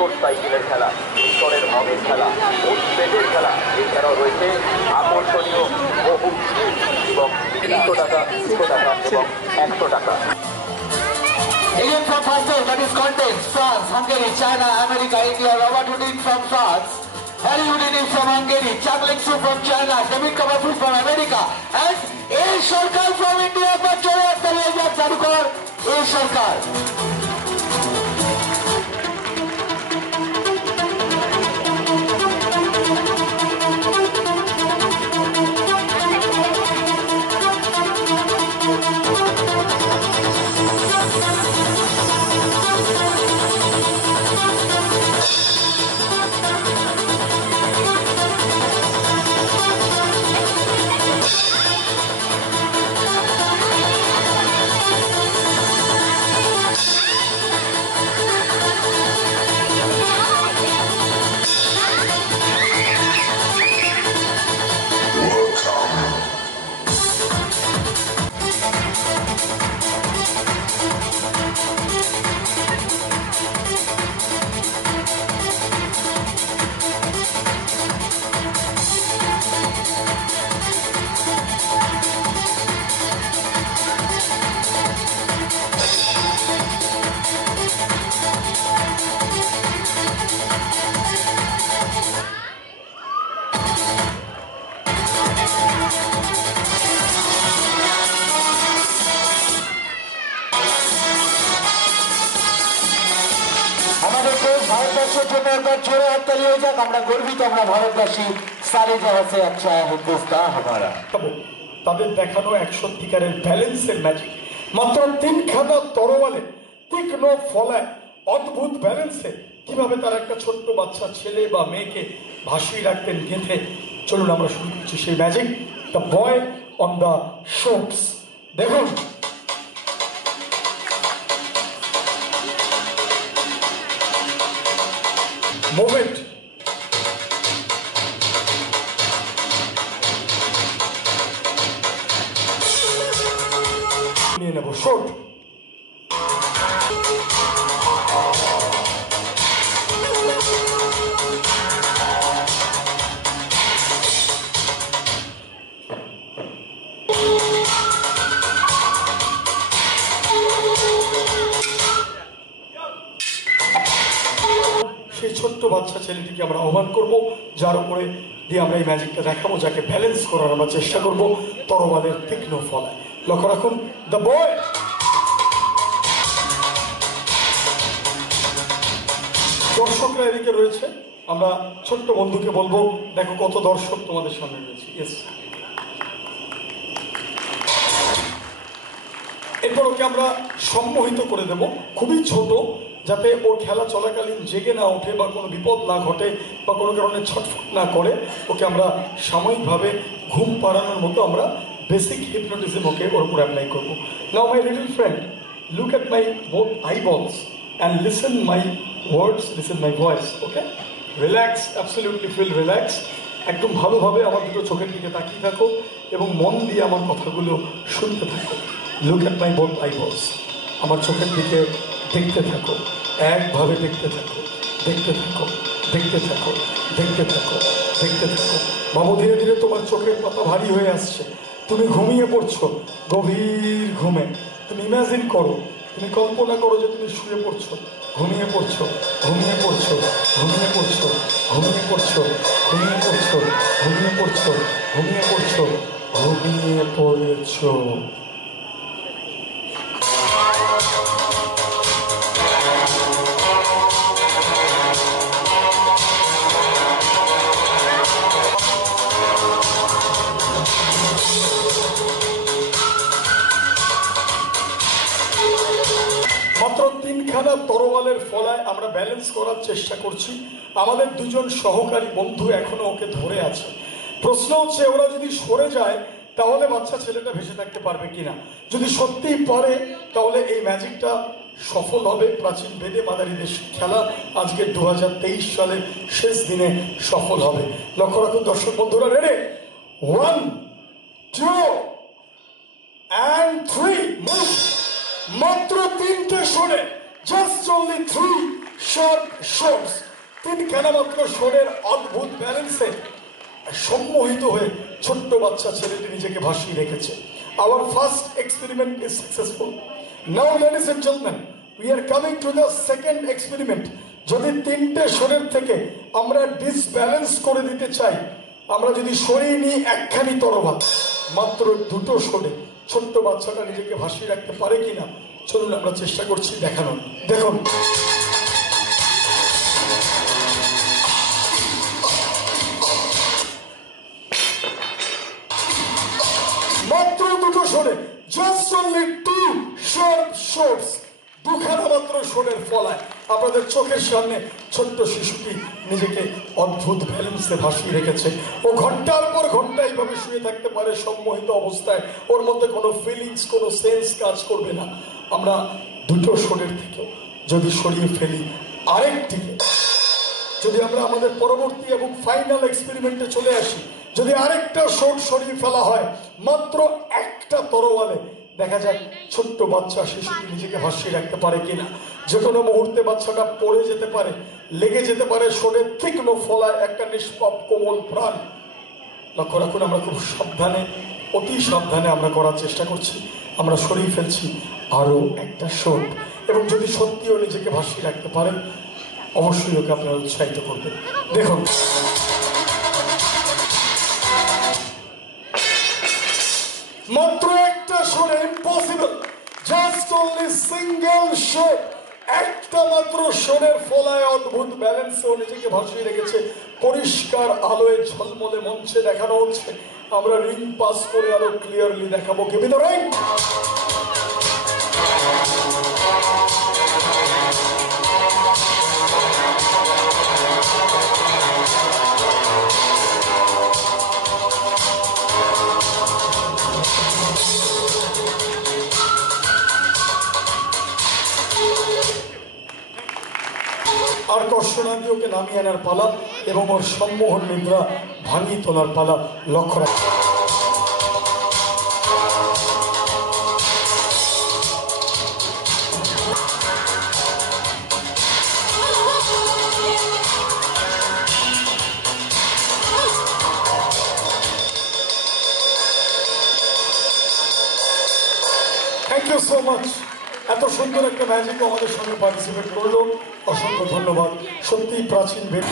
Motor সাইকেলের খেলা, ঈশ্বরের মগের খেলা, ভূত পেটের খেলা, এছাড়াও রয়েছে আকর্ষণীয় বহু এবং 300 টাকা, 200 টাকা এবং 100 টাকা। Indian from Pastel, that is content, France, Hungary, China, America, India, Robert Houdin from France, Harry Houdini from Hungary, Chuck Lingsu from China, David Copperfield from America, and A. Sarkar from India, but Jorah Taliyajak Sarkar, A. Sarkar. ভারতবর্ষের জন্য একবার জোরে হাততালি হয়ে যাক। আমরা গর্বিত, আমরা ভারতবাসী। সারে জাহাঁ সে আচ্ছা হিন্দুস্তান হামারা। তাদের দেখানো এক সত্যিকারের ব্যালেন্সের ম্যাজিক। মাত্র 3খানা তরোয়ালে তীক্ষ্ণ ফলায় অদ্ভুত ব্যালেন্সে কিভাবে তার একটা ছোট্ট বাচ্চা ছেলে বা মেয়েকে ভাসিয়ে রাখতেন গেঁথে। চলুন আমরা শুরু করছি সেই magic, the boy on the শোটস। দেখুন মোমেন্ট, নিয়ে নেব শট। সেই ছোট্ট বাচ্চা ছেলেটিকে আমরা আহ্বান করব, যার উপরে দিয়ে আমরা এই ম্যাজিকটা দেখাবো, যাকে ব্যালেন্স করার আমরা চেষ্টা করব তরবালের তীক্ষ্ণ ফলায়। লক্ষ্য রাখুন, দ্য বয়। দর্শকরা এদিকে রয়েছে, আমরা ছোট্ট বন্ধুকে বলবো, দেখো কত দর্শক তোমাদের সামনে রয়েছে। ইয়েস, এরপর ওকে আমরা সম্মোহিত করে দেব, খুবই ছোট, যাতে ওর খেলা চলাকালীন জেগে না ওঠে বা কোনো বিপদ না ঘটে বা কোনো কারণে ছটফট না করে। ওকে আমরা সাময়িকভাবে ঘুম পাড়ানোর মতো আমরা বেসিক হিপনোটিজম ওকে ওর উপর অ্যাপ্লাই করবো। Now my little friend, look at my both eyeballs and listen my words, listen my voice. Okay, relax, absolutely feel relax. একদম ভালোভাবে আমার দুটো চোখের দিকে তাকিয়ে থাকো এবং মন দিয়ে আমার কথাগুলো শুনতে থাকো। লুক এট মাই বোথ আইবলস, আমার চোখের দিকে দেখতে থাকো, একভাবে দেখতে থাকো, দেখতে থাকো, দেখতে থাকো, দেখতে থাকো, দেখতে থাকো। বাবু, ধীরে ধীরে তোমার চোখের পাতা ভারী হয়ে আসছে, তুমি ঘুমিয়ে পড়ছো গভীর ঘুমে। তুমি ইমাজিন করো, তুমি কল্পনা করো যে তুমি শুয়ে পড়ছো, ঘুমিয়ে পড়ছো, ঘুমিয়ে পড়ছো, ঘুমিয়ে পড়ছো, ঘুমিয়ে পড়ছো, ঘুমিয়ে পড়ছো, ঘুমিয়ে পড়ছো, ঘুমিয়ে পড়ছো, ঘুমিয়ে পড়েছো। মাত্র 3খানা তরোয়ালের ফলায় আমরা ব্যালেন্স করার চেষ্টা করছি। আমাদের দুজন সহকারী বন্ধু এখনো ওকে ধরে আছে। প্রশ্ন হচ্ছে, ওরা যদি সরে যায় তাহলে বাচ্চা ছেলেটা ভেসে থাকতে পারবে কিনা। যদি সত্যিই পারে তাহলে এই ম্যাজিকটা সফল হবে। প্রাচীন বেদে মাদারীদের খেলা আজকে 2023 সালের শেষ দিনে সফল হবে। লক্ষ্য রাখুন দর্শক বন্ধুরা, রেডি, 1 2 and 3 মুভ। মাত্র 3টে সরে জাস্ট অনলি 3 শর্ট শটস। তিনখানা মাত্র শটের অদ্ভুত ব্যালেন্সে সম্মোহিত হয়ে ছোট্ট বাচ্চা ছেলেটি নিজেকে ভাসিয়ে রেখেছে। Our first experiment is successful. Now, ladies and gentlemen, we are coming to the second experiment. যদি তিনটে শটের থেকে আমরা ডিসব্যালেন্স করে দিতে চাই, আমরা যদি সরিয়ে নিই একখানি তরবারি, মাত্র দুটো শটে ছোট্ট বাচ্চাটা নিজেকে ভাসিয়ে রাখতে পারে কিনা, চলুন আমরা চেষ্টা করছি দেখানোর। দেখুন, মাত্র দুটো শটে, জাস্ট অনলি 2 শর্ট শটস, দুখানা মাত্র শটের ফলায় আপনাদের চোখের সামনে ছোট্ট শিশুটি নিজেকে অদ্ভুত ব্যালেন্সে ভাসিয়ে রেখেছে। ও ঘন্টার পর ঘন্টা এইভাবে শুয়ে থাকতে পারে সম্মোহিত অবস্থায়, ওর মধ্যে কোনো ফিলিংস, কোনো সেন্স কাজ করবে না। আমরা দুটো শটের থেকে যদি সরিয়ে ফেলি আরেকটিকে, যদি আমরা আমাদের পরবর্তী এবং ফাইনাল এক্সপেরিমেন্টে চলে আসি, যদি আরেকটা শট সরিয়ে ফেলা হয় মাত্র একটা তরোয়ালে, দেখা যাক ছোট্ট বাচ্চা শিশুটি নিজেকে ভাসিয়ে রাখতে পারে কিনা। যে কোনো মুহূর্তে বাচ্চাটা পড়ে যেতে পারে, লেগে যেতে পারে শোটের তীক্ষ্ণ ফলায় একটা নিষ্পাপ কোমল প্রাণ। লক্ষ্য রাখুন, আমরা খুব সাবধানে, অতি সাবধানে আমরা করার চেষ্টা করছি। আমরা সরিয়ে ফেলছি আরো একটা শট, এবং যদি সত্যিও নিজেকে ভাসিয়ে রাখতে পারেন অবশ্যই ওকে আপনারা উৎসাহিত করবেন। দেখুন, মাত্র একটা shot, impossible, just only single shot, একটা মাত্র শটের ফলায় অদ্ভুত ব্যালেন্সেও নিজেকে ভাসিয়ে রেখেছে। পরিষ্কার আলোয় ঝলমলে মঞ্চে দেখানো হচ্ছে। আমরা রিং পাস করে আরো ক্লিয়ারলি দেখাবো। কে ভিতরে আর কষ্ট না দিয়ে ওকে নামিয়ে আনার পালা এবং ওর সম্মোহন নিদ্রা ভাঙিয়ে তোলার পালা। লক্ষ্য রাখ, থ্যাংক ইউ সো মাচ। এত সুন্দর একটা ম্যাজিক আমাদের সঙ্গে পার্টিসিপেট করলো, অসংখ্য ধন্যবাদ। সত্যিই প্রাচীন ভেট।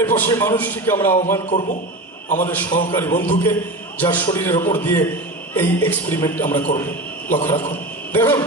এরপর সেই মানুষটিকে আমরা আহ্বান করব, আমাদের সহকারী বন্ধুকে, যার শরীরের ওপর দিয়ে এই এক্সপেরিমেন্ট আমরা করব। লক্ষ্য রাখুন, দেখুন,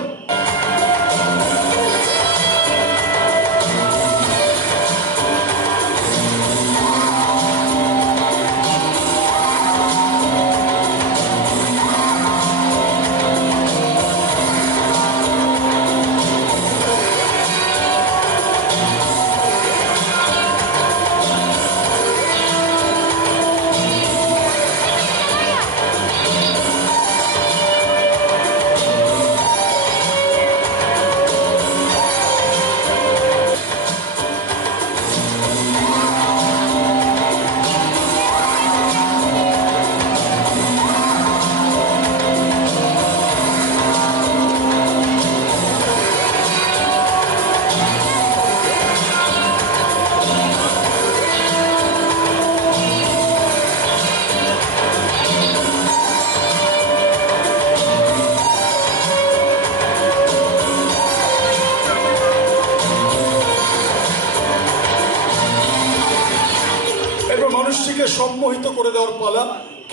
মানুষটিকে সম্মোহিত করে দেওয়ার পালা,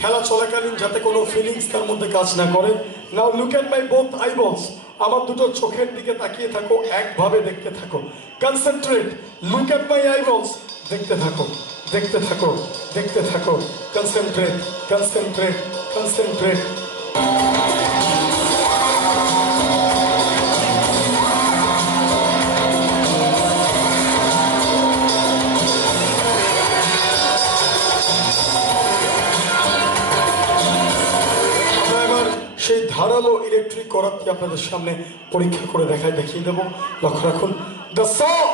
খেলা চলাকালীন যাতে কোনো ফিলিংস তার মধ্যে কাজ না করে। নাও লুক এট মাই বোথ আইবলস, আমার দুটো চোখের দিকে তাকিয়ে থাকো, একভাবে দেখতে থাকো। কনসেন্ট্রেট, লুক এট মাই আইবলস, দেখতে থাকো, দেখতে থাকো, দেখতে থাকো। Concentrate, concentrate, concentrate. করাতে আপনাদের সামনে পরীক্ষা করে দেখিয়ে দেবো। লক্ষ্য রাখুন, the song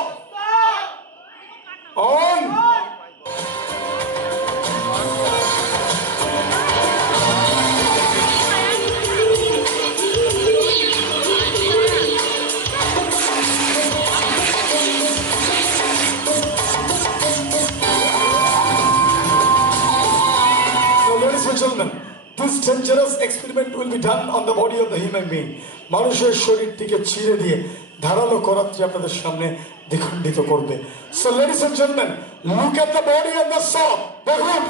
on. Gentlemen, this dangerous experiment will be done on the body of the human being. মানুষের শরীরটিকে ছিঁড়ে দিয়ে ধারালো করাত্রি আপনাদের সামনে দ্বিখণ্ডিত করবে। So ladies and gentlemen, look at the body of the saw. দেখুন,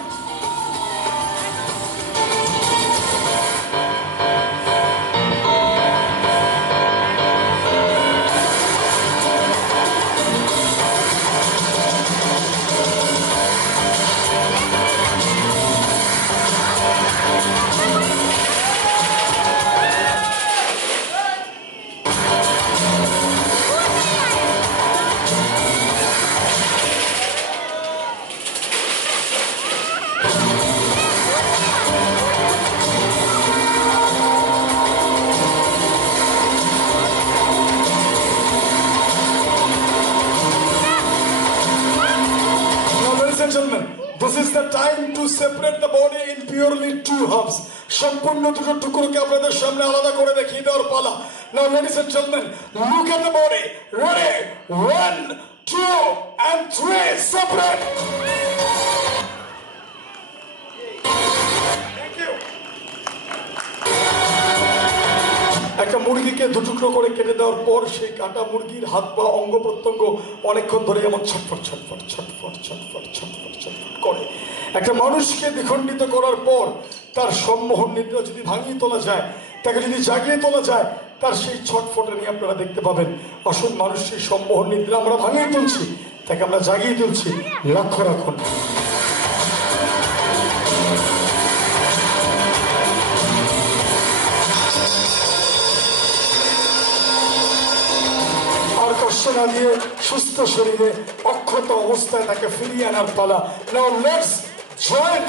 this is the time to separate the body in purely two halves. সম্পূর্ণ দুটো টুকরোকে আপনাদের সামনে আলাদা করে দেখিয়ে দেওয়ার পালা। Now ladies and gentlemen, look at the body. Ready? 1, 2 and 3. Separate. Thank you. একটা মুরগিকে দুটুকরো করে কেটে দেওয়ার পর সেই কাটা মুরগির হাত পা অঙ্গ প্রত্যঙ্গ অনেকক্ষণ ধরে এমন ছটফট ছটফট ছটফট ছটফট ছটফট ছটফট করে। একটা মানুষকে দ্বিখণ্ডিত করার পর তার সম্মোহন নিদ্রা যদি ভাঙিয়ে তোলা যায়, তাকে যদি জাগিয়ে তোলা যায়, তার সেই ছটফটে নিয়ে আপনারা দেখতে পাবেন। আসুন, মানুষ সেই সম্মোহন নিদ্রা আমরা ভাঙিয়ে তুলছি, তাকে আমরা জাগিয়ে তুলছি। লক্ষ্য রাখুন। কষ্ট না দিয়ে সুস্থ শরীরে অক্ষত অবস্থায় তাকে ফিরিয়ে আনার পালা। Now let's join.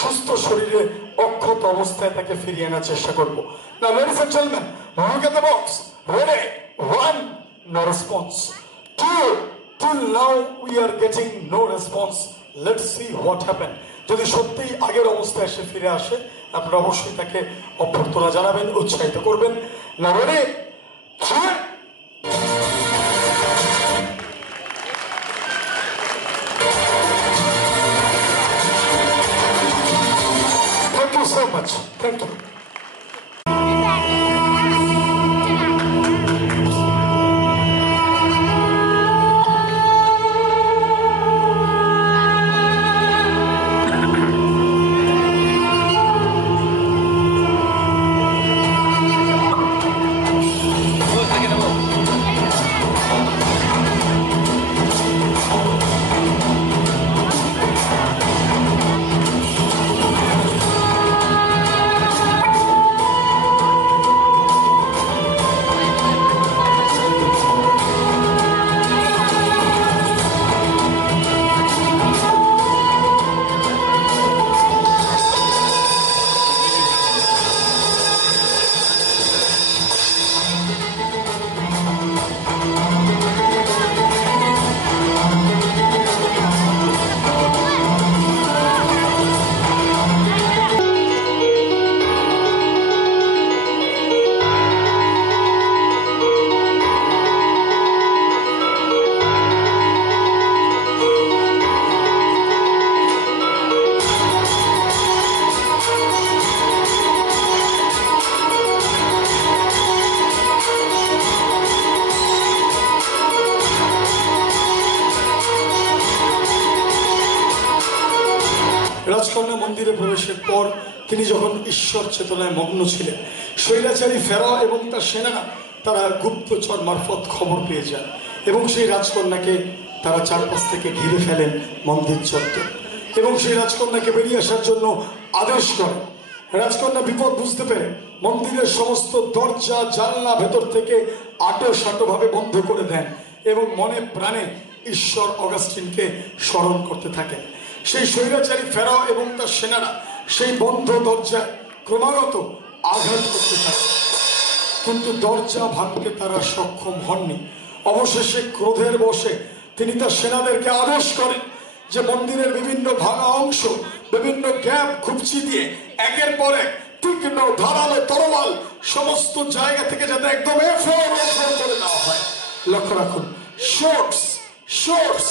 সুস্থ শরীরে অক্ষত অবস্থায় তাকে ফিরিয়ে আনার চেষ্টা করব। Now ladies and gentlemen, look at the box. Ready? 1, no response. 2, till now we are getting no response. Let's see what happened. যদি সত্যিই আগের অবস্থায় এসে ফিরে আসে, আপনারা অবশ্যই তাকে অভ্যর্থনা জানাবেন, উৎসাহিত করবেন। Now ready? 3. Thank you so much. Thank you. রাজকন্যা মন্দিরে প্রবেশের পর তিনি যখন ঈশ্বর চেতনায় মগ্ন ছিলেন, স্বৈরাচারী ফেরাও এবং তার সেনারা তারা গুপ্তচর মারফত খবর পেয়ে যান এবং সেই রাজকন্যাকে তারা চারপাশ থেকে ঘিরে ফেলেন মন্দির চত্বর এবং সেই রাজকন্যাকে বেরিয়ে আসার জন্য আদেশ করেন। রাজকন্যা বিপদ বুঝতে পেরে মন্দিরের সমস্ত দরজা জানলা ভেতর থেকে আটোসাটোভাবে বন্ধ করে দেন এবং মনে প্রাণে ঈশ্বর অগাস্টিনকে স্মরণ করতে থাকেন। সেই স্বৈরাচারী ফেরাও এবং তার সেনারা সেই বন্ধ দরজা ক্রমাগত আঘাত করতে থাকে, কিন্তু দরজা ভাঙতে তারা সক্ষম হননি। অবশেষে ক্রোধের বশে তিনি তার সেনাদেরকে আদেশ করেন যে মন্দিরের বিভিন্ন ভাঙা অংশ, বিভিন্ন গ্যাপ খুপচি দিয়ে একের পর এক তীক্ষ্ণ ধারালো তরোয়াল সমস্ত জায়গা থেকে যাতে একদম এফোর করে দেওয়া হয়। লক্ষ্য রাখুন, শর্টস শর্টস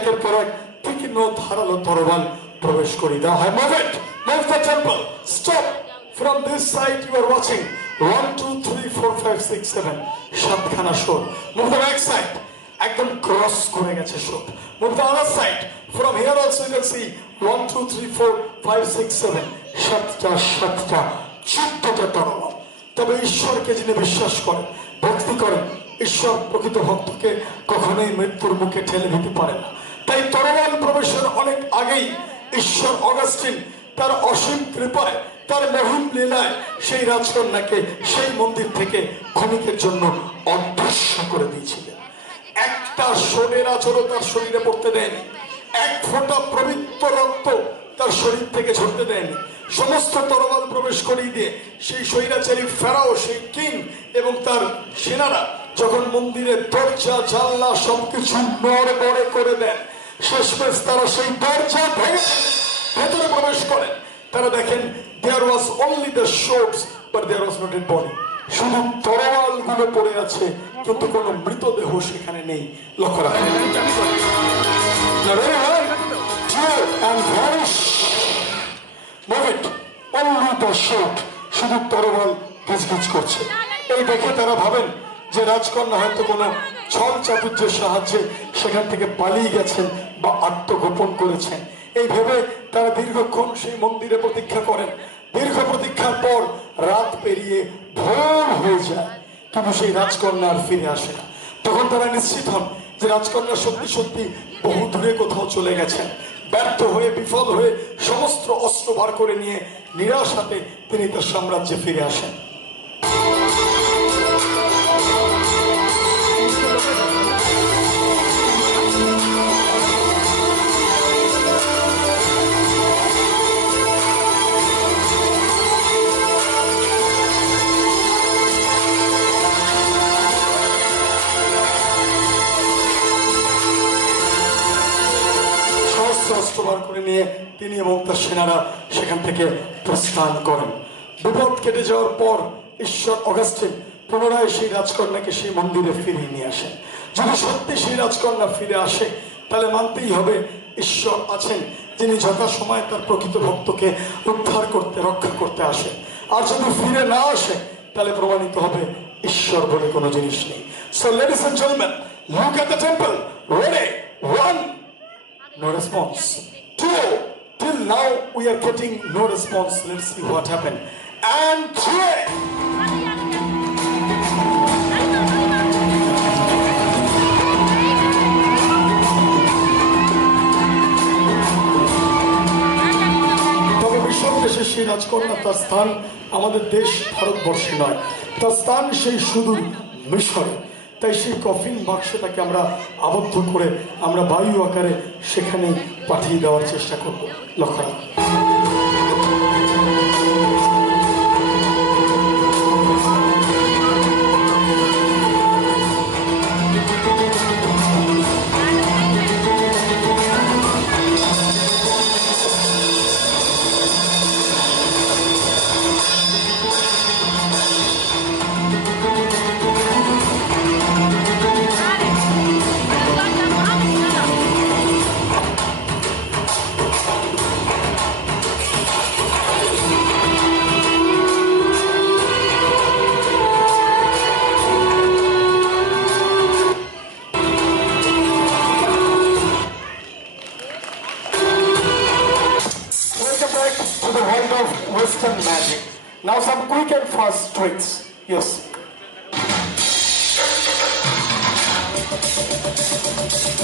একের পর এক তীক্ষ্ণ ধারালো তরোয়াল প্রবেশ করে দেওয়া হয়। Move it, move the temple, stop. From this side you are watching 1 2 3 4 5 6 7 সাতখানা শোধ। Move the back side, একদম ক্রস করে গেছে শোধ। Move the other side, from here also you can see 1 2 3 4 5 6 7 সাতটা 14টা তরোয়াল। তবে ঈশ্বরকে যিনি বিশ্বাস করেন, ভক্তি করেন, ঈশ্বর প্রকৃত ভক্তকে কখনোই মৃত্যুর মুখে ঠেলে দিতে পারে না। তাই তরোয়াল প্রবেশের অনেক আগেই ঈশ্বর অগাস্টিন তার অসীম কৃপায়, তার মহিম লীলায় সেই রাজকন্যাকে সেই মন্দির থেকে ক্ষণিকের জন্য অদৃশ্য করে দিয়েছিলেন। একটা সোনের আঁচড়ও তার শরীরে পড়তে দেয়নি, এক ফোঁটা পবিত্র রক্ত তার শরীর থেকে ঝরতে দেয়নি। সমস্ত তরোয়াল প্রবেশ করিয়ে দিয়ে সেই স্বৈরাচারী ফেরাও, সেই কিং এবং তার সেনারা যখন মন্দিরের দরজা জানলা সবকিছু নড়বড়ে করে দেন, শেষমেশ তারা সেই দরজা ভেঙে ভেতরে প্রবেশ করেন। তারা দেখেন there was only the swords but there was not a body, শুধু তরোয়াল গুলো পড়ে আছে কিন্তু কোনো মৃতদেহ সেখানে নেই। লক্ষ্য রাখেন, শুধু তরোয়াল গিজগিজ করছে। এই দেখে তারা ভাবেন যে রাজকন্যা হয়তো কোনো ছল চাতুর্যের সাহায্যে সেখান থেকে পালিয়ে গেছেন বা আত্মগোপন করেছেন। এই ভেবে তারা দীর্ঘক্ষণ সেই মন্দিরে প্রতীক্ষা করেন। দীর্ঘ প্রতীক্ষার পর রাত পেরিয়ে ভোর হয়ে যায়, কিন্তু সেই রাজকন্যা আর ফিরে আসে না। তখন তারা নিশ্চিত হন যে রাজকন্যা সত্যি সত্যি বহু দূরে কোথাও চলে গেছেন। ব্যর্থ হয়ে, বিফল হয়ে, সমস্ত অস্ত্র বার করে নিয়ে নিরাশাতে তিনি তার সাম্রাজ্যে ফিরে আসেন। অস্ত্র করে নিয়ে তিনি এবং তার সেনারা সেখান থেকে প্রস্থান করেন। বিপদ কেটে যাওয়ার পর ঈশ্বর অগাস্টিন পুনরায় সেই রাজকন্যাকে সেই মন্দিরে ফিরিয়ে নিয়ে আসেন। যদি সত্যি সেই রাজকন্যা ফিরে আসে তাহলে মানতেই হবে ঈশ্বর আছেন, যিনি যথাসময়ে তার প্রকৃত ভক্তকে উদ্ধার করতে, রক্ষা করতে আসেন। আর যদি ফিরে না আসে তাহলে প্রমাণিত হবে ঈশ্বর বলে কোনো জিনিস নেই। So ladies and gentlemen, Look at the temple. Ready? 1. No response. 2. Till now we are getting no response. Let's see what happened. And 3. তবে বিশ্ব দেশে সেই রাজকন্যা তার স্থান আমাদের দেশ ভারতবর্ষে নয়, তার স্থান সেই সুদূর মিশরে। তাই সেই কফিন বাক্সে তাকে আমরা আবদ্ধ করে আমরা বায়ু আকারে সেখানে পাঠিয়ে দেওয়ার চেষ্টা করব। লক্ষ্য রাখুন। To the world of Western magic. Now some quick and fast tricks. Yes.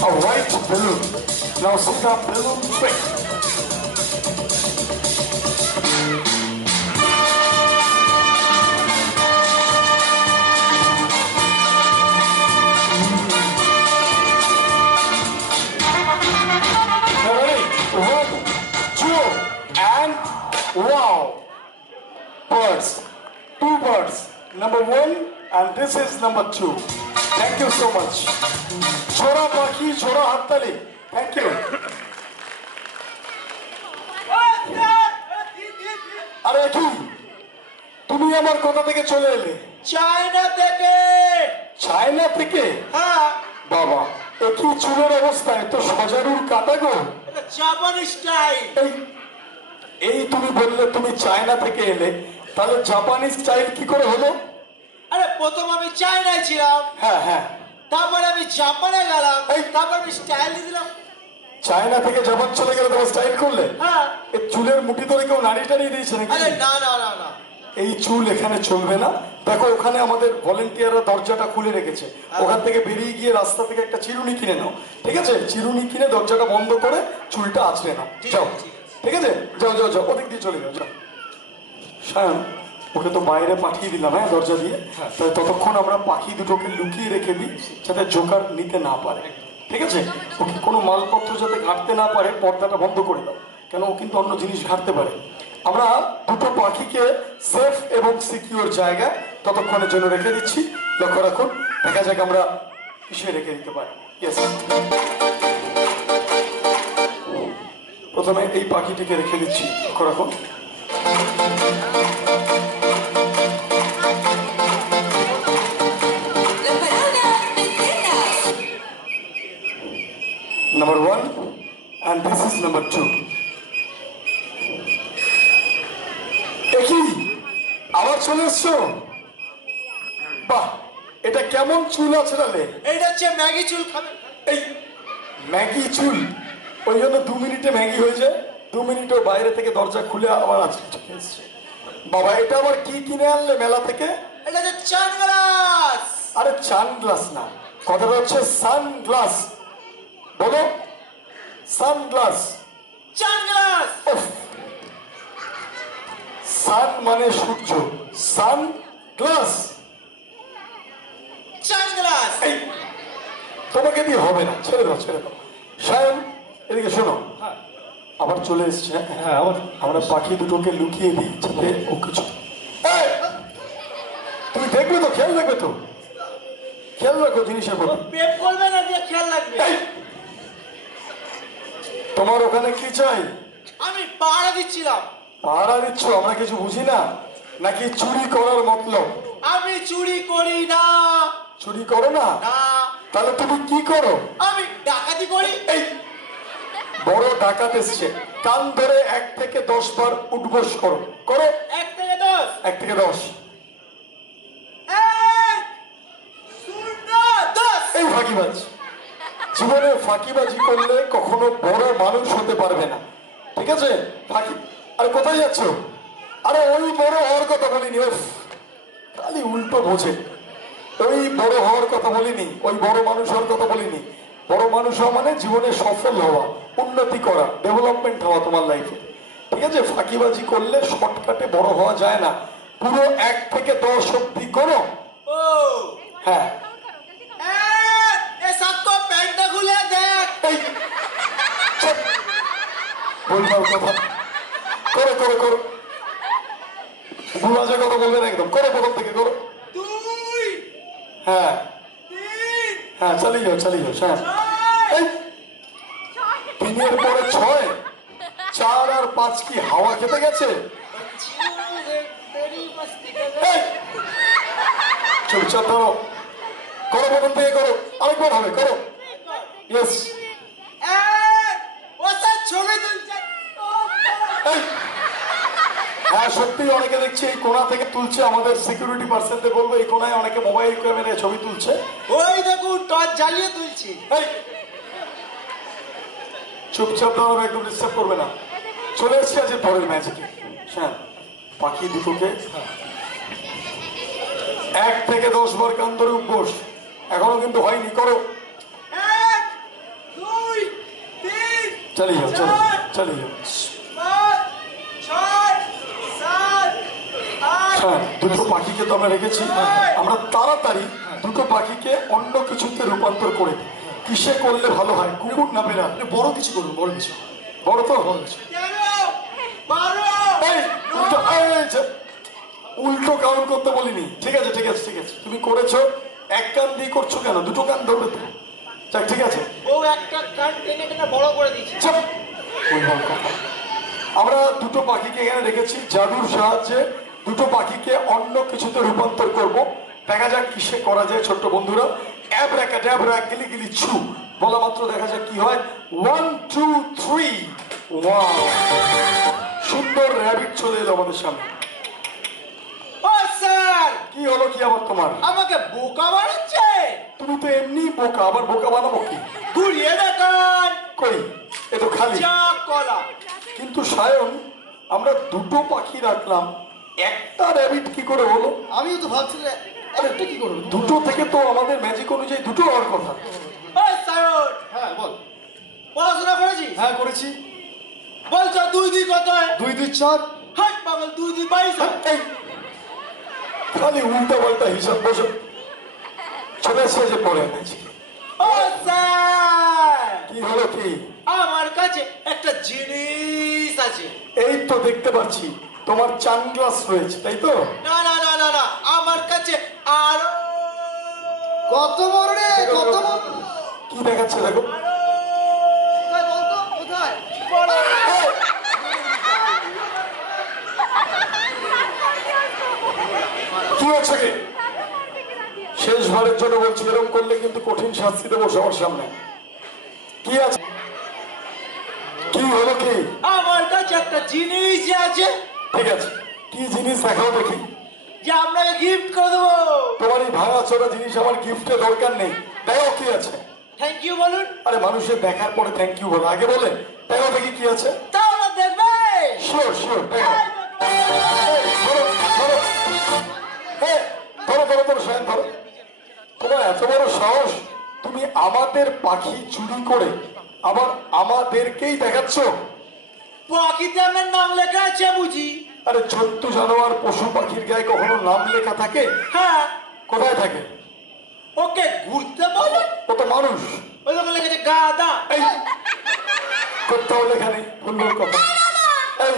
A white balloon. Now see the balloon trick. Now ready? 1, 2, and wow! Birds. 2 birds. Number 1 and this is number 2. Thank you so much. Chora Paki, Chora Hattali. Thank you. আরে কি তুমি আমার কোথা থেকে চলে এলে? China থেকে। China থেকে? হ্যাঁ বাবা, একই চুলের অবস্থায় তো সজারুর কাটা গো। এটা জাপানি স্টাইল। এই তুমি বললে তুমি চায়না থেকে এলে, তাহলে জাপানি স্টাইল কি করে হলো? আরে প্রথম আমি চায়নায় ছিলাম, হ্যাঁ হ্যাঁ, তারপরে আমি জাপানে গেলাম, তারপর আমি স্টাইল দিয়ে দিলাম। চায়না থেকে জাপান চলে গেলে তোমার স্টাইল করলে? হ্যাঁ। এই চুলের মুঠি ধরে কেউ নাড়ি টাড়িয়ে দিয়েছে নাকি? আরে না না না না, এই চুল এখানে চলবে না। দেখো ওখানে আমাদের ভলেন্টিয়াররা দরজাটা খুলে রেখেছে, ওখান থেকে বেরিয়ে গিয়ে রাস্তা থেকে একটা চিরুনি কিনে নাও, ঠিক আছে? চিরুনি কিনে দরজাটা বন্ধ করে চুলটা আঁচড়ে নাও, যাও। ঠিক আছে, যাও যাও যাও, ওদিক দিয়ে চলে যাও, যাও। সায়ন, ওকে তো বাইরে পাঠিয়ে দিলাম, হ্যাঁ, দরজা দিয়ে। তাই ততক্ষণ আমরা পাখি দুটোকে লুকিয়ে রেখে দিই, যাতে জোকার নিতে না পারে, ঠিক আছে? ওকে কোনো মালপত্র যাতে ঘাটতে না পারে, পর্দাটা বন্ধ করে দাও, কেন ও কিন্তু অন্য জিনিস ঘাটতে পারে। আমরা দুটো পাখিকে সেফ এবং সিকিউর জায়গায় ততক্ষণের জন্য রেখে দিচ্ছি। লক্ষ্য রাখুন, দেখা যাক আমরা কিসে রেখে দিতে পারি। ইয়েস, প্রথমে এই পাখিটিকে রেখে দিচ্ছি, লক্ষ্য রাখুন। Number 1 and this is number 2. একই আবার চলে এসছো? বাহ, এটা কেমন চুল আছে তাহলে? এইটা হচ্ছে ম্যাগি চুল। খাবে এই ম্যাগি চুল, ওই জন্য 2 মিনিটে ম্যাগি হয়ে যায়। 2 মিনিটও বাইরে থেকে দরজা খুলে আবার আজকে চলে এসছে। বাবা, এটা আবার কি কিনে আনলে মেলা থেকে? এটা হচ্ছে সানগ্লাস। আরে সানগ্লাস না, কথাটা হচ্ছে সানগ্লাস। বলো, সানগ্লাস। সানগ্লাস। সান মানে সূর্য, সান গ্লাস। সানগ্লাস। এই তোমাকে দিয়ে হবে না, ছেড়ে দাও ছেড়ে দাও। সায়ন, এদিকে শোনো, আবার চলে এসছে। হ্যাঁ, আবার আমরা পাখি দুটোকে লুকিয়ে দিই যাতে ও কিছু। তুমি দেখবে তো, খেয়াল রাখবে তো, খেয়াল রাখো জিনিসের প্রতি। প্রেম করবে না, দিয়ে খেয়াল রাখবে। তোমার ওখানে কি চাই? আমি পাহারা দিচ্ছিলাম। পাহারা দিচ্ছ? আমরা কিছু বুঝি না নাকি? চুরি করার মতলব? আমি চুরি করি না। চুরি করো না? না। তাহলে তুমি কি করো? আমি ডাকাতি করি। এই বড় ডাকাত এসছে, কান ধরে 1 থেকে 10 বার উঠবোস করো। করো। 1 থেকে 10। 1 থেকে 10। 1, 0, 10। এই ভাই ফাঁকিবাজ, জীবনে ফাঁকিবাজি করলে কখনো বড় মানুষ হতে পারবে না, ঠিক আছে? ফাঁকি, আরে কোথায় যাচ্ছ? আরে ওই বড় হওয়ার কথা বলিনি, খালি উল্টো বোঝে। ওই বড় হওয়ার কথা বলিনি, ওই বড় মানুষ হওয়ার কথা বলিনি। বড় মানুষ হওয়া মানে জীবনে সফল হওয়া, উন্নতি করা, ডেভেলপমেন্ট হওয়া তোমার লাইফে, ঠিক আছে? ফাঁকিবাজি করলে শর্টকাটে বড় হওয়া যায় না। পুরো 1 থেকে 10 অব্দি করো। হ্যাঁ, বলবার কথা করো করো করো, ভুলাজে কথা বলবেন একদম, করো প্রথম থেকে করো। হ্যাঁ হ্যাঁ, চালিয়ে যাও চালিয়ে যাও। হ্যাঁ, 3-এর পরে 6, 4 আর 5 কি হাওয়া খেতে গেছে? চুপচাপ ধরো, করো প্রথম থেকে করো, আরেকবার হবে, করো। ইয়েস, হ্যাঁ সত্যি অনেকে দেখছি এই কোণা থেকে তুলছে। আমাদের সিকিউরিটি পার্সনদের বলবো, এই কোণায় অনেকে মোবাইল ক্যামেরায় ছবি তুলছে। ওই দেখুন টর্চ জ্বালিয়ে তুলছে। চুপচাপ দাঁড়ানো, একদম ডিস্টার্ব করবে না। চলে এসছে আজ পরের ম্যাচে। হ্যাঁ, পাখি দুটোকে 1 থেকে 10 বার কান ধরে উপোস, এখনো কিন্তু হয়নি, করো। 1, 2, 3, চালিয়ে যাও, চলো চালিয়ে যাও। 5, 6, 7, 8। হ্যাঁ, দুটো পাখিকে তো আমরা রেখেছি, আমরা তাড়াতাড়ি দুটো পাখিকে অন্য কিছুতে রূপান্তর করে দিই। কিসে করলে ভালো হয়? কুকুর না বেড়া? বড় কিছু করুন, বড় কিছু। বড় তো বড় কিছু। 13, 12। উল্টো কাউন্ট করতে বলিনি। ঠিক আছে ঠিক আছে ঠিক আছে, তুমি করেছো। 1 কান দিয়ে করছো কেন? 2টো কান দৌড়াতে। যাক, ঠিক আছে। ও একটা কান টেনে টেনে বড় করে দিয়েছে। আমরা দুটো পাখিকে এখানে রেখেছি, জাদুর সাহায্যে দুটো পাখিকে অন্য কিছুতে রূপান্তর করব। দেখা যাক কিসে করা যায় ছোট্ট বন্ধুরা। অ্যাবরাকাডাবরা গিলি গিলি ছু বলা মাত্র দেখা যাক কি হয়। 1 2 3, ওয়াও, সুন্দর র্যাবিট চলে এলো আমাদের সামনে। ও স্যার, কি হলো কি আবার তোমার? আমাকে বোকা বানাচ্ছে। তুমি তো এমনি বোকা, আবার বোকা বানাবো কি? ঘুরিয়ে দেখান। কই, এ তো খালি। চা কলা। কিন্তু সায়ন, আমরা দুটো পাখি রাখলাম, একটা র্যাবিট কি করে হলো? আমিও তো ভাবছিলাম আরেকটা কি করব। দুটো থেকে তো আমাদের ম্যাজিক অনুযায়ী দুটো হওয়ার কথা। ও স্যার, হ্যাঁ বল। পড়াশোনা করেছিস? হ্যাঁ করেছি। বলছো 2 2 কত হয়? 2 2 4। হাট পাগল, 2 2 22 হয়। এই, খালি উল্টা পাল্টা হিসাব। বসে চলে এসেছে পরে ম্যাজিক। ও স্যার, কি হলো কি? আমার কাছে একটা জিনিস আছে। এই তো দেখতে পাচ্ছি তোমার চানগ্লাস রয়েছে, তাই তো? না না না না না, আমার কাছে আরো কত বড় রে, কত বড়। কি দেখাচ্ছে দেখো। কোথায় বলতো, কোথায়? বড়। কি হচ্ছে কি? শেষবারের জন্য বলছি, এরকম করলে কিন্তু কঠিন শাস্তি দেবো সবার সামনে। কি আছে? কি হলো কি? আমার কাছে একটা জিনিস আছে। ঠিক আছে, কি জিনিস দেখাও দেখি। যে আপনাকে গিফট করে দেবো। তোমার এই ভাঙা চোরা জিনিস আমার গিফটের দরকার নেই। দেখো কি আছে। থ্যাংক ইউ বলুন। আরে মানুষের দেখার পরে থ্যাংক ইউ বলো, আগে বলে দেখো দেখি কি আছে। তাহলে দেখবে। শিওর শিওর, দেখো। ধরো ধরো, ধরো ধরো ধরো, সায়ন ধরো। তোমার এত বড় সাহস, তুমি আমাদের পাখি চুরি করে আবার আমাদেরকেই দেখাচ্ছ। পাখিতে আমার নাম লেখা আছে বুঝি। আরে জন্তু জানোয়ার পশু পাখির গায়ে কখনো নাম লেখা থাকে? হ্যাঁ। কোথায় থাকে? ওকে ঘুরতে বলো। ও তো মানুষ। ওই লোক লেগেছে গাদা। এই কোথাও লেখা নেই, সুন্দর কথা। এই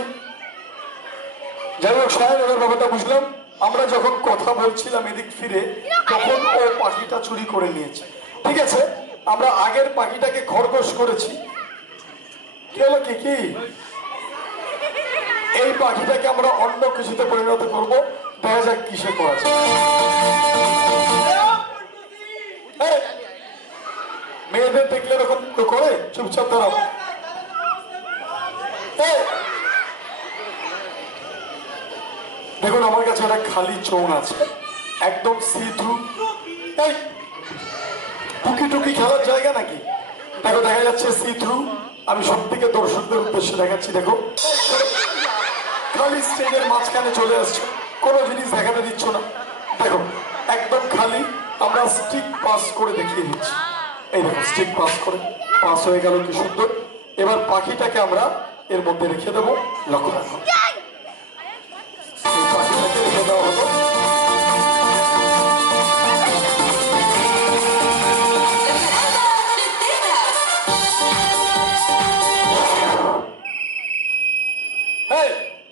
যাই হোক সাহেব, এবার ব্যাপারটা বুঝলাম। আমরা যখন কথা বলছিলাম এদিক ফিরে, তখন ও পাখিটা চুরি করে নিয়েছে। ঠিক আছে, আমরা আগের পাখিটাকে খরগোশ করেছি। কি হলো কি কি? এই পাখিটাকে আমরা অন্য কিছুতে পরিণত করব। দেখা যাক কিসে করা যায়। এই, মেয়েদের দেখলে এরকম করে চুপচাপ দাঁড়াও। এই, দেখুন আমার কাছে একটা খালি চৌন আছে, একদম সি থ্রু। এই টুকি টুকি খেলার জায়গা নাকি? দেখো দেখা যাচ্ছে সি থ্রু। আমি সব থেকে দর্শকদের উদ্দেশ্যে দেখাচ্ছি, দেখো খালি স্টেজের মাঝখানে চলে আসছো, কোনো জিনিস দেখাতে দিচ্ছ না। দেখো একদম খালি, আমরা স্টিক পাস করে দেখিয়ে দিচ্ছি। এই দেখো স্টিক পাস করে পাস হয়ে গেল, কি সুন্দর। এবার পাখিটাকে আমরা এর মধ্যে রেখে দেবো, লক্ষ্য রাখো। এই পাখিটাকে রেখে দেওয়া হলো।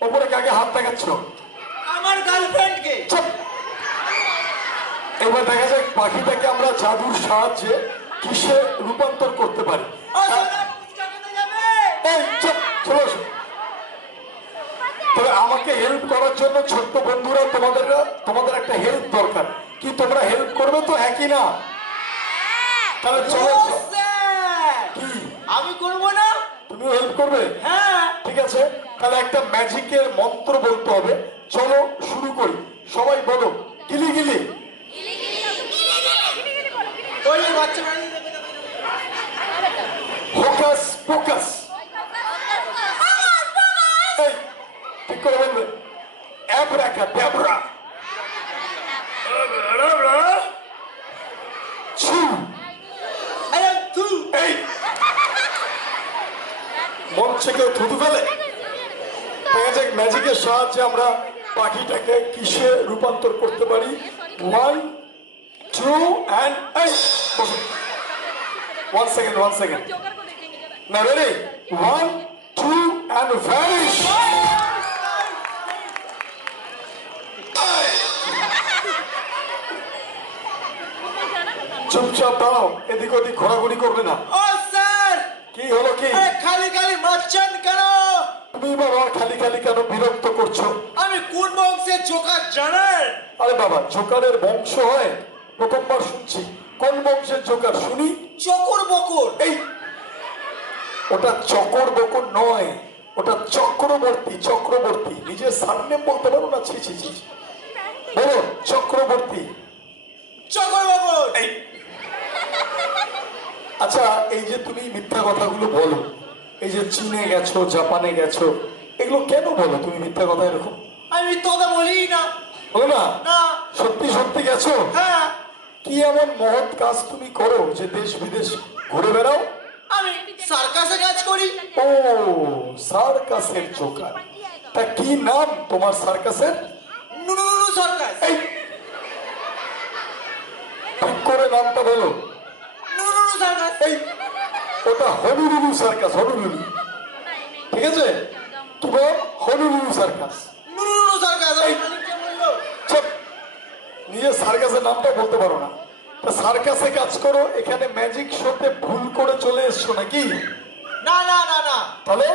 ওপরে কাকে হাত দেখাচ্ছ? আমার গার্লফ্রেন্ডকে। এবার দেখা যাক পাখিটাকে আমরা জাদুর সাহায্যে কিসে রূপান্তর করতে পারি। তবে আমাকে হেল্প করার জন্য ছোট্ট বন্ধুরা, তোমাদের একটা হেল্প দরকার। কি তোমরা হেল্প করবে তো? হ্যাঁ কি না? তাহলে চলো। কি আমি করবো না? তুমি হেল্প করবে? হ্যাঁ ঠিক আছে, তাহলে একটা ম্যাজিকের মন্ত্র বলতে হবে। চলো শুরু করি, সবাই বলো গিলি গিলি। হোকাস পোকাস। এই ঠিক করে বলবে। অ্যাব্রাকা ড্যাবরা। ছু। এই মঞ্চে কেউ থুতু ফেলে? দেখা যাক ম্যাজিকের সাহায্যে আমরা পাখিটাকে কিসে রূপান্তর করতে পারি। 1 2 and 1 সেকেন্ড। না রেডি? 1 2 and vanish. চুপচাপ দাঁড়াও, এদিক ওদিক ঘোরাঘুরি করবে না। ও স্যার, কি হলো? কি খালি খালি মারছেন কেন? তুমি বাবা খালি খালি কেন বিরক্ত করছো? আমি কোন বংশের জোকার জানেন? আরে বাবা, জোকারের বংশ হয়? প্রথমবার শুনছি। কোন বংশের জোকার শুনি? চকর বকর। এই ওটা চকর বকর নয়, ওটা চক্রবর্তী। চক্রবর্তী নিজের সারনেম বলতে পারো না? ছি ছি ছি, বলো চক্রবর্তী। চকর বকর। এই আচ্ছা, এই যে তুমি মিথ্যা কথাগুলো বলো, এই যে চীনে গেছো, জাপানে গেছো, এগুলো কেন বলো তুমি মিথ্যা কথা এরকম? আমি মিথ্যা কথা বলি না। বলো না? না। সত্যি সত্যি গেছো? হ্যাঁ। কি এমন মহৎ কাজ তুমি করো যে দেশ বিদেশ ঘুরে বেড়াও? আমি সার্কাসে কাজ করি। ও সার্কাসের জোকার। তা কি নাম তোমার সার্কাসের? নুনুনু সার্কাস। এই ঠিক করে নামটা বলো। নুনুনু সার্কাস। এই ওটা হনুলুলু সার্কাস। হনুলুলু, ঠিক আছে? কি বল? Honolulu circus. নুনুনু সার্কাস। চুপ, নিজের সার্কাসের নামটা বলতে পারো না। তা সার্কাসে কাজ করো, এখানে ম্যাজিক শোতে ভুল করে চলে এসছো নাকি? না না না না, তাহলে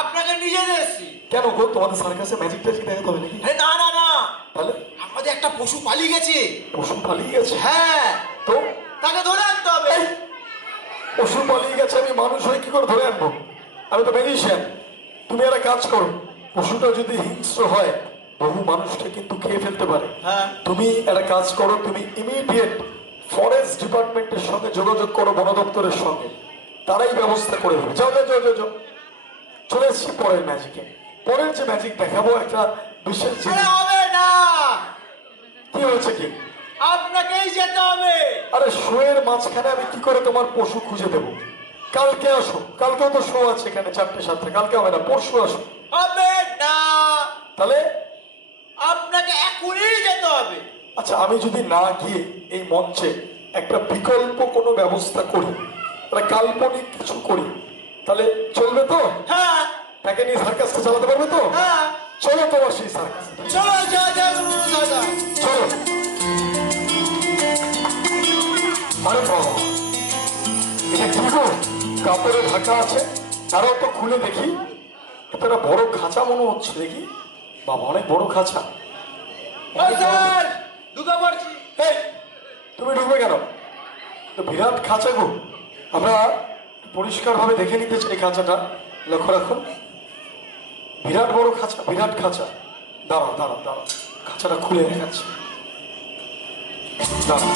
আপনাকে নিজে দিয়েছি। কেন গো, তোমাদের সার্কাসে ম্যাজিক ট্যাজিক দেখাতে হবে নাকি? না না না, তাহলে আমাদের একটা পশু পালিয়ে গেছে। পশু পালিয়ে গেছে? হ্যাঁ, তো তাকে ধরে আনতে হবে। পশু পালিয়ে গেছে, আমি মানুষ হয়ে কি করে ধরে আনবো? আমি তো ম্যাজিশিয়ান। তুমি একটা কাজ করো, পশুটা যদি হিংস্র হয় বহু মানুষকে কিন্তু খেয়ে ফেলতে পারে। হ্যাঁ। তুমি একটা কাজ করো, তুমি ইমিডিয়েট ফরেস্ট ডিপার্টমেন্টের সঙ্গে যোগাযোগ করো, বন দপ্তরের সঙ্গে, তারাই ব্যবস্থা করে দেবে। যাও যাও যাও যাও। চলে এসছি পরের ম্যাজিকে। পরের যে ম্যাজিক দেখাবো একটা বিশেষ জিনিস। হবে না। কি হয়েছে কি? আপনাকেই যেতে হবে। আরে শোয়ের মাঝখানে আমি কি করে তোমার পশু খুঁজে দেবো? কালকে আসো, কালকেও তো শো আছে এখানে 4টে-7টে। কালকে হবে না, পরশু আসো। হবে না, তাহলে আপনাকে এখনই যেতে হবে। আচ্ছা, আমি যদি না গিয়ে এই মঞ্চে একটা বিকল্প কোনো ব্যবস্থা করি, একটা কাল্পনিক কিছু করি, তাহলে চলবে তো? হ্যাঁ। তাকে নিয়ে সার্কাসটা চালাতে পারবে তো? হ্যাঁ। চলো তোমার সেই সার্কাস। চলো যা যা দাদা, চলো। আরে বাবা, এটা কি গো? কাপড়ে ঢাকা আছে, তারাও তো খুলে দেখি। এটা একটা বড় খাঁচা মনে হচ্ছে। দেখি বাবা, অনেক বড় খাঁচা। স্যার ঢুকে পড়ছি। এই তুমি ঢুকবে কেন? তো বিরাট খাঁচা গো। আমরা পরিষ্কার ভাবে দেখে নিতে চাই খাঁচাটা। লক্ষ্য রাখুন, বিরাট বড় খাঁচা, বিরাট খাঁচা। দাঁড়াও দাঁড়াও দাঁড়াও, খাঁচাটা খুলে দেখাচ্ছি। দাঁড়াও।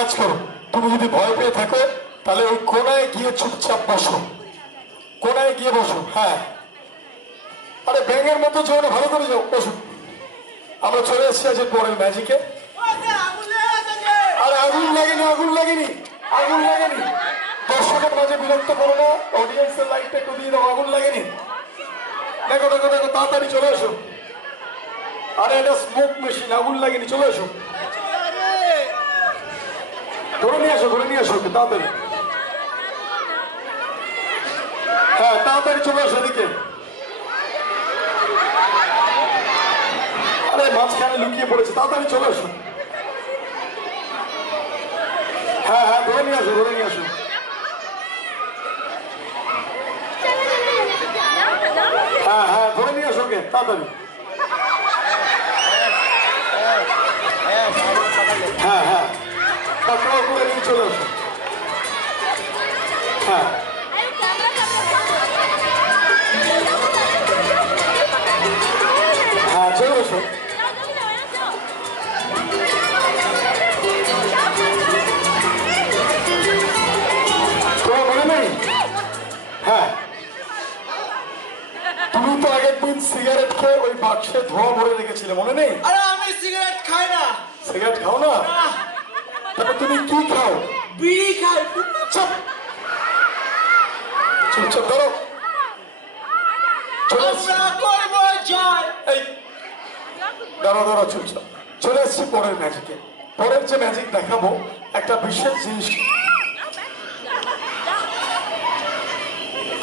কাজ করো, তুমি যদি ভয় পেয়ে থাকো তাহলে ওই কোনায় গিয়ে চুপচাপ বসো, কোনায় গিয়ে বসো। হ্যাঁ, আরে ব্যাঙের মতো যাও না, ভালো করে যাও, বসো। আমরা চলে এসেছি আজকে পরের ম্যাজিকে। আরে আগুন লাগেনি, আগুন লাগেনি, আগুন লাগেনি। দর্শকের মাঝে বিরক্ত করো না, অডিয়েন্সের লাইটটা একটু দিয়ে দাও। আগুন লাগেনি। দেখো দেখো দেখো, তাড়াতাড়ি চলে এসো। আরে এটা স্মোক মেশিন, আগুন লাগেনি, চলে এসো। ধরে নিয়ে আসো, ধরে নিয়ে আসো তাড়াতাড়ি। হ্যাঁ, তাড়াতাড়ি চলে আসো এদিকে। আরে মাঝখানে লুকিয়ে পড়েছে, তাড়াতাড়ি চলে আসো। হ্যাঁ হ্যাঁ, ধরে নিয়ে আসো, ধরে নিয়ে আসো। হ্যাঁ হ্যাঁ, ধরে নিয়ে আসো, তাড়াতাড়ি। হ্যাঁ হ্যাঁ, তাড়াতাড়ি করে নিয়ে চলে আসো। হ্যাঁ হ্যাঁ, চলে আসো। তোমার মনে নেই? হ্যাঁ, তুমি তো আগের দিন সিগারেট খেয়ে ওই বাক্সে ধোঁয়া ভরে রেখেছিলে, মনে নেই? আরে আমি সিগারেট খাই না। সিগারেট খাও না? তাহলে তুমি কি খাও? বিড়ি খাই। চুপ, চুপচাপ ধরো। আমরা করবো জয়। এই দাঁড়া দাঁড়া, চুপচাপ। চলে এসছি পরের ম্যাজিকে। পরের যে ম্যাজিক দেখাবো, একটা বিশেষ জিনিস।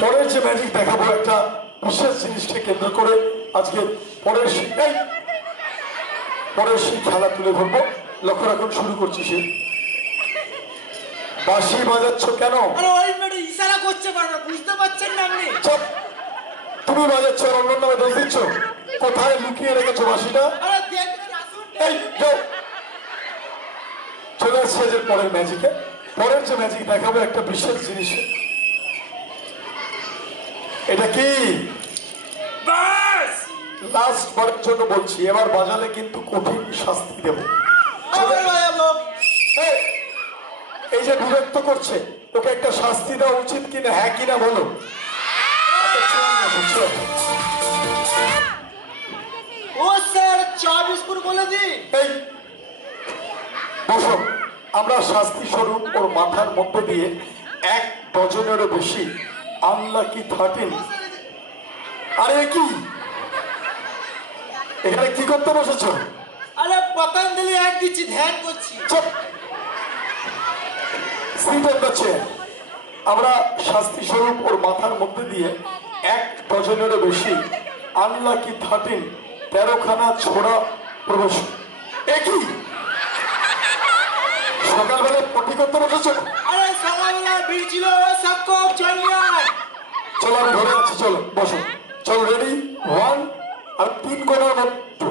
পরের যে ম্যাজিক দেখাবো, একটা বিশেষ জিনিসকে কেন্দ্র করে আজকে পরের সেই খেলা তুলে ধরবো। লক্ষ্য রাখুন, শুরু করছি। সে বাঁশি বাজাচ্ছ কেন? আরে ওই মেয়ে ইশারা করছে বারবার, বুঝতে পারছেন না আপনি? চুপ, তুমি বাজাচ্ছ আর অন্য নামে দোষ দিচ্ছ। কোথায় লুকিয়ে রেখেছো বাঁশিটা? আরে দেখবেন, আসুন। এই যাও। চলে আসছে যে পরের ম্যাজিকে। পরের যে ম্যাজিক দেখাবো, একটা বিশেষ জিনিস। এটা কি? বাস লাস্ট বারের জন্য বলছি, এবার বাজালে কিন্তু কঠিন শাস্তি দেব। আবার বাজাবো। এই যে বিরক্ত করছে, ওকে একটা শাস্তি দেওয়া উচিত কিনা, হ্যাঁ কিনা বলো। ও স্যার, চা বিস্কুট বলে দিন। এই বসো। আমরা শাস্তি স্বরূপ ওর মাথার মধ্যে দিয়ে 1 ডজনেরও বেশি আনলাকি 13। আরে কি এখানে কি করতে বসেছো? আরে পতঞ্জলি এক দিচ্ছি, ধ্যান করছি। চুপ, সিট অন দ্য চেয়ার। আমরা শাস্তি স্বরূপ ওর মাথার মধ্যে দিয়ে 1 ডজনেরও বেশি আনলাকি 13 ছোড়া প্রবেশ। একই সকালবেলা পটি করতে বসেছো? আরে সকালবেলা ভিড় ছিল, সব কোপ চলিয়ে। চলো, আমি ধরে আছি, চলো বসো। চলো, রেডি? 1 আর 3 কোণার মধ্যে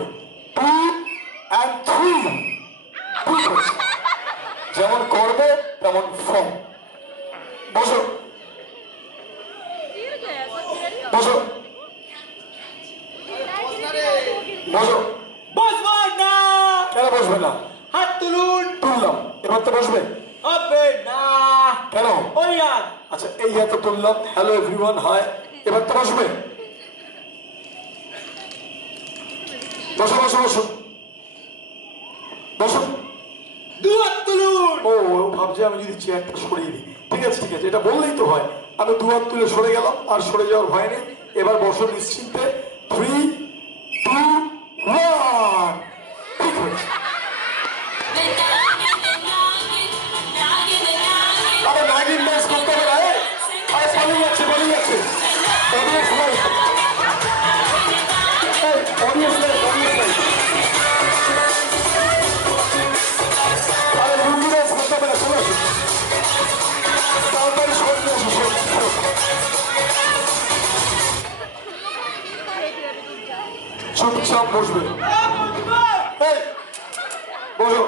2 and 3। যেমন কর্ম তেমন ফল। বসো বসো বসো। বসবো না। কেন বসবে না? হাত তুলুন। তুললাম, এবার তো বসবে। হবে না। কেন? ওই আর আচ্ছা, এই এত তুললাম। Hello everyone, hi. এবার তো বসবে। বসো বসো বসো বসো। 2 হাত তুলুন। ও ভাবছি আমি যদি চেয়ারটা সরিয়ে দিই। ঠিক আছে ঠিক আছে, এটা বললেই তো হয়। আমি 2 হাত তুলে সরে গেলাম, আর সরে যাওয়ার ভয় নেই। এবার বসো নিশ্চিন্তে। 3, 2, 1। ঠিক হয়েছে। আরে নাগিন ডান্স করতে হবে না। আরে পালিয়ে যাচ্ছে, পালিয়ে যাচ্ছে। Audience light, audience light, audience light. আরে লুঙ্গি ডান্স করতে হবে না, চলে আসো। তাড়াতাড়ি সরে আসো, চুপচাপ বসবে। বসো।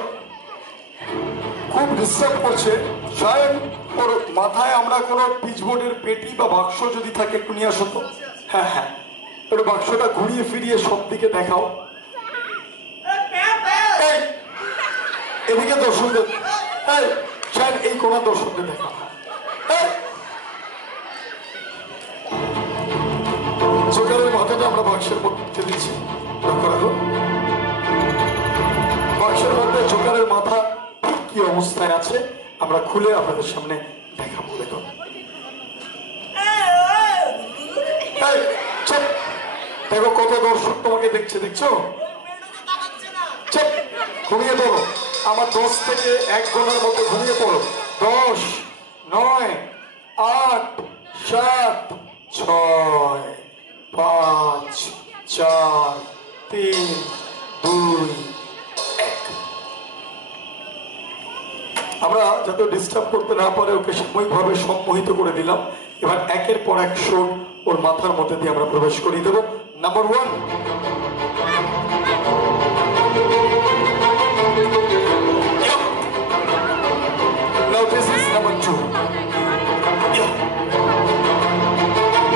খুব ডিস্টার্ব করছে। সাহেব, ওর মাথায় আমরা কোনো পিচবোর্ডের পেটি বা বাক্স যদি থাকে একটু নিয়ে আসো তো। হ্যাঁ হ্যাঁ, একটু বাক্সটা ঘুরিয়ে ফিরিয়ে সব দিকে দেখাও। এদিকে দর্শকদের এই কোন দর্শকদের দেখা জোকারের মাথাটা আমরা বাক্সের মধ্যে দিচ্ছি। বাক্সের মধ্যে জোকারের মাথা কি অবস্থায় আছে আমরা খুলে আপনাদের সামনে দেখাবো। দেখো দেখো কত দর্শক তোমাকে দেখছে, দেখছো? ঘুমিয়ে পড়ো, আমার 10 থেকে 1 ঘন্টার মধ্যে ঘুমিয়ে পড়ো। 10, 9, 8, 7, 6, 5, 4, 3, 2, 1। আমরা যাতে ডিস্টার্ব করতে না পারে ওকে সাময়িকভাবে সম্মোহিত করে দিলাম। এবার একের পর এক শোট ওর মাথার মধ্যে দিয়ে আমরা প্রবেশ করিয়ে দেবো। Number 1, now this is number 2.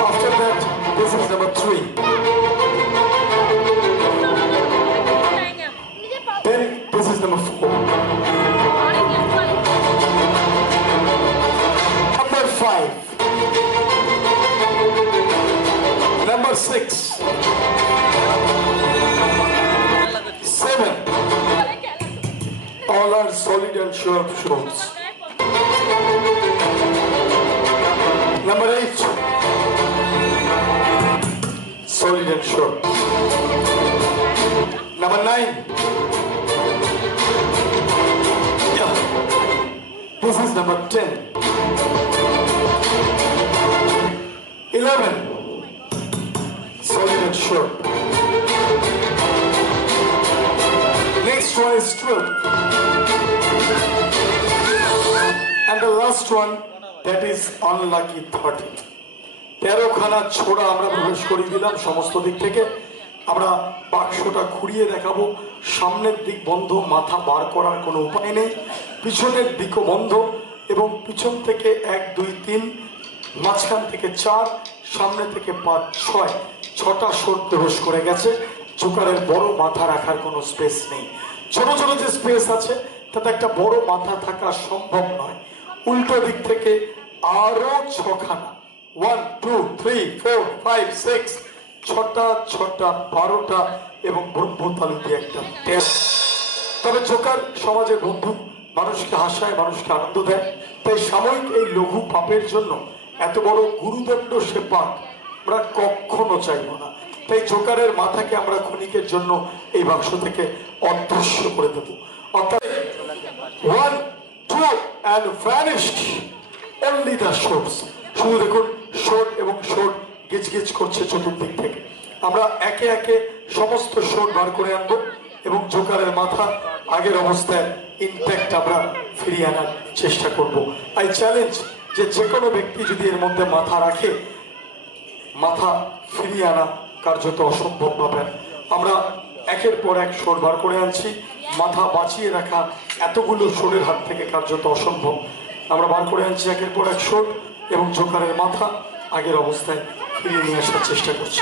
After that, this is number 3. Then this is number 4. Number 5. Number 6. 7. All are solid and sharp shots. Number 8. Solid and sharp. Number 9. Yeah. This is number 10. 11. Solid and sharp. Next one is 12. And the last one, that is unlucky 13. 13 খানা ছোড়া আমরা প্রবেশ করে দিলাম সমস্ত দিক থেকে। আমরা বাক্সটা ঘুরিয়ে দেখাবো। সামনের দিক বন্ধ, মাথা বার করার কোনো উপায় নেই। পিছনের দিকও বন্ধ এবং পিছন থেকে 1, 2, 3, মাঝখান থেকে 4, সামনে থেকে 5, 6, 6টা শোট প্রবেশ করে গেছে। জোকারের বড় মাথা রাখার কোনো স্পেস নেই। ছোট ছোট যে স্পেস আছে তাতে একটা বড় মাথা থাকা সম্ভব নয়। উল্টো দিক থেকে আরো 6 খানা, 1, 2, 3, 4, 5, 6, 6টা 12টা এবং ব্রহ্মতালু দিয়ে একটা 13। তবে জোকার সমাজের বন্ধু, মানুষকে হাসায়, মানুষকে আনন্দ দেয়। তাই সাময়িক এই লঘু পাপের জন্য এত বড় গুরুদণ্ড সে পাক আমরা কখনো চাইব না। তাই জোকারের মাথাকে আমরা ক্ষণিকের জন্য এই বাক্স থেকে অদৃশ্য করে দেব। অর্থাৎ 1, 2 and vanished only the shots। শুধু দেখুন শোট এবং শোট গিজগিজ করছে চতুর্দিক থেকে। আমরা একে একে সমস্ত শোট বার করে আনবো এবং জোকারের মাথা আগের অবস্থায় ইনট্যাক্ট আমরা ফিরিয়ে আনার চেষ্টা করব। আই চ্যালেঞ্জ যে কোনো ব্যক্তি যদি এর মধ্যে মাথা রাখে, মাথা ফিরিয়ে আনা কার্যত অসম্ভব ব্যাপার। আমরা একের পর এক শোট বার করে আনছি। মাথা বাঁচিয়ে রাখা এতগুলো শোটের হাত থেকে কার্যত অসম্ভব। আমরা বার করে আনছি একের পর এক শোট এবং জোকারের মাথা আগের অবস্থায় ফিরিয়ে নিয়ে আসার চেষ্টা করছি।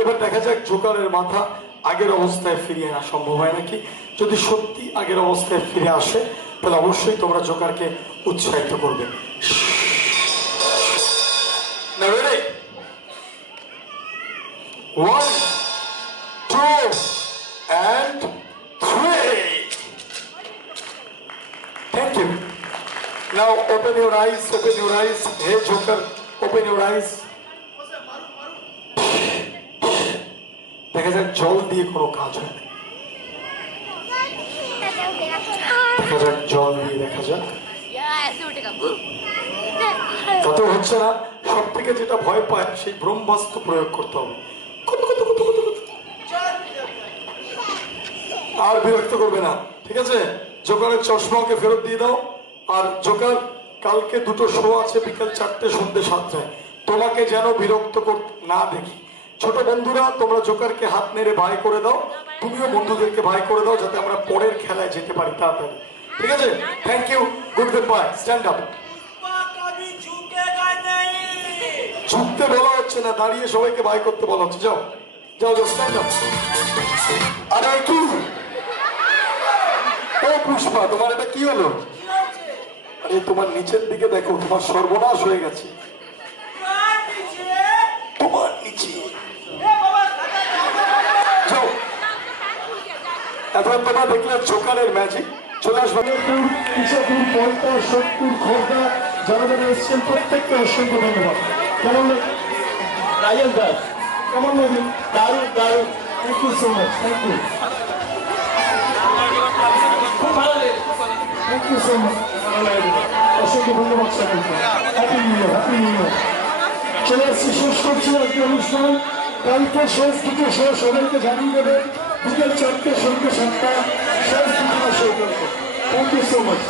এবার দেখা যাক জোকারের মাথা আগের অবস্থায় ফিরিয়ে আনা সম্ভব হয় নাকি। যদি সত্যি আগের অবস্থায় ফিরে আসে তাহলে অবশ্যই তোমরা জোকারকে উৎসাহিত করবে। Now ready? 1, 2 and 3. Thank you. Now open your eyes, open your eyes. Hey Joker, open your eyes. দেখা যাক জল দিয়ে কোনো কাজ হয় না। দেখা যাক জল দিয়ে দেখা যাক তত হচ্ছে না। সব থেকে যেটা ভয় পায় সেই ব্রহ্মাস্ত্র প্রয়োগ করতে হবে। আর বিরক্ত করবে না, ঠিক আছে? জোকারের চশমাকে ফেরত দিয়ে দাও। আর জোকার কালকে দুটো শো আছে বিকেল 4টে সন্ধ্যে 7টায়। তোমাকে যেন বিরক্ত না দেখি। ছোট বন্ধুরা তোমরা জোকারকে হাত নেড়ে বাই করে দাও, তুমিও বন্ধুদেরকে বাই করে দাও যাতে আমরা পরের খেলায় যেতে পারি তাড়াতাড়ি। ঠিক আছে, thank you, goodbye, stand up. ঝুঁকতে বলা হচ্ছে না, দাঁড়িয়ে সবাইকে বাই করতে বলা হচ্ছে। যাও যাও যাও, স্ট্যান্ড আপ। আরে কি ও পুষ্পা, তোমার এটা কি হলো? আরে তোমার নিচের দিকে দেখো, তোমার সর্বনাশ হয়ে গেছে। তোমার নিচে যাও। এখন তোমরা দেখলে জোকারের ম্যাজিক। চলে আসবে ইচ্ছাপুর, পলতা, সোদপুর, খোর্ধা যারা যারা এসছেন প্রত্যেককে অসংখ্য ধন্যবাদ। কেমন রাজেশ দাস, কেমন লাগবে? দারুণ দারুণ, thank you so much, thank you, খুব ভালো লাগে, থ্যাংক ইউ সো মাচ, ভালো লাগে, অসংখ্য ধন্যবাদ সকলকে। Happy new year, happy new year. চলে আসছি, শেষ করছি আজকে অনুষ্ঠান। কালকে শেষ দুটো শো সবাইকে জানিয়ে দেবে, বিকেল 4টে সন্ধ্যে 7টা শেষ দুটো শো করবে। Thank you so much.